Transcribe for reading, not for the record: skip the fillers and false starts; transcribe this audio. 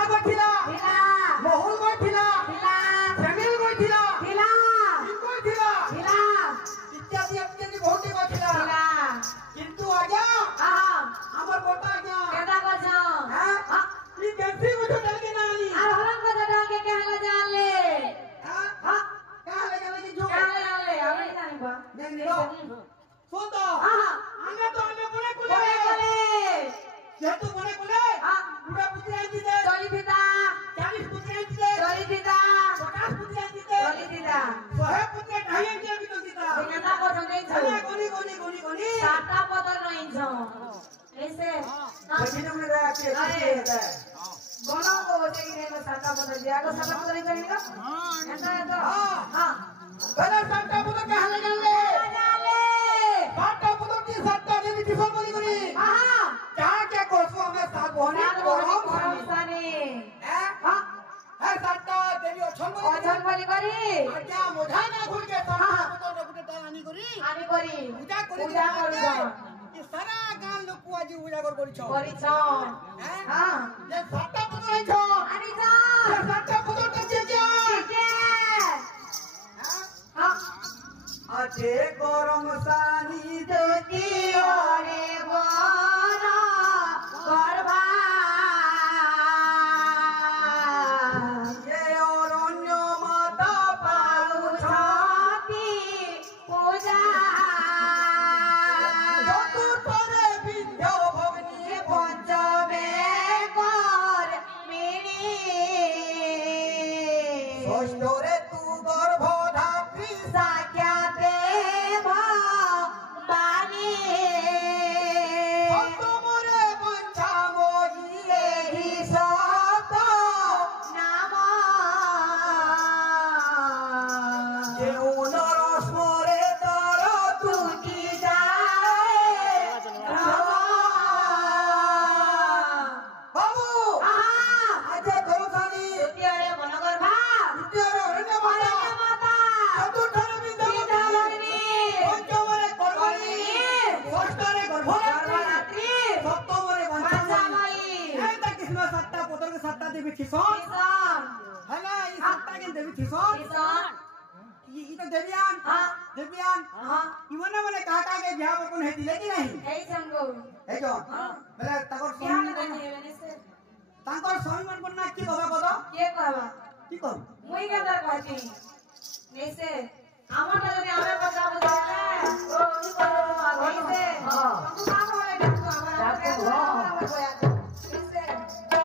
राधा गठिला थिला मोहुल गठिला थिला सेमिल गठिला थिला इंगो थिला थिला इत्यादि इत्यादि बहुत गठिला थिला किंतु आज्ञा हमर बोटा आज्ञा केदा गज हां ई कैसी गठ डाल के ना आनी आ हरम गज डाल के कहला जान ले हां कहां ले गले की जो कहला जान ले हम नहीं बा नहीं लो सुन तो आने तो आने कोने कोले ये तो कोने कोने बुढ़ा पुत्री आंटी दे चली दीदा 40 पुत्री आंटी दे चली दीदा 50 पुत्री आंटी दे चली दीदा 100 पुत्री ढाई आंटी भी तो दीदा केदा गज नहीं छ कोनी साता पदर नहीं छ ऐसे बच्ची ने मेरा आके है गोना को होते कि नहीं साता पदर दिया को साता पदर नहीं करेगा ऐसा है तो हां बड़ा साता पुत्र कहां ले गए साता पुत्र की साता देवी की फोन बोली करी हां कहां के कोसो में सात होने को साने हां है साता देवी ओछन बोली करी क्या मोझा ना घुल के साता पुत्र गुटे तानी करी आनी करी पूजा करी ये सारा गान लोग को आज उजागर करी छ हां ये साता पुत्र नहीं छ आनी छ ये साता पुत्र तो क्या हां आजे गरम सानी ज्योति ओरे गोरा गरबा ये अरण्य माता पाउछती पूजा चतुर्थरे विंध्य भगनी पंचमे कर मिनी षष्ठरे तू गर्भधात्री साख्याते बानी सप्तमरे पंचामयी एहि सत नाम जेउ नरस्मरे तर तुटी जाए बाबू आजे गरम सानी द्वितीय मनगर्भा द्वितीयरे अरण्य माता चतुर्थरे विंध्य भगनी पंचमरे गर्भणी षष्ठरे गर्भधात्री सप्तमरे पंचामयी ऐता किसना सत्ता पुत्र के सत्ता देवी थिसन है ना ई सत्ता के देवी थिसन ई तो देवियान इवने मने काका के बियाह पर कोन है दिले कि नहीं है जो बेला ताकर स्वामी मन कोन ना की बाबा कद की कर আমার যদি আমরা কথা বলতে ও উনি কথা বলতে আমার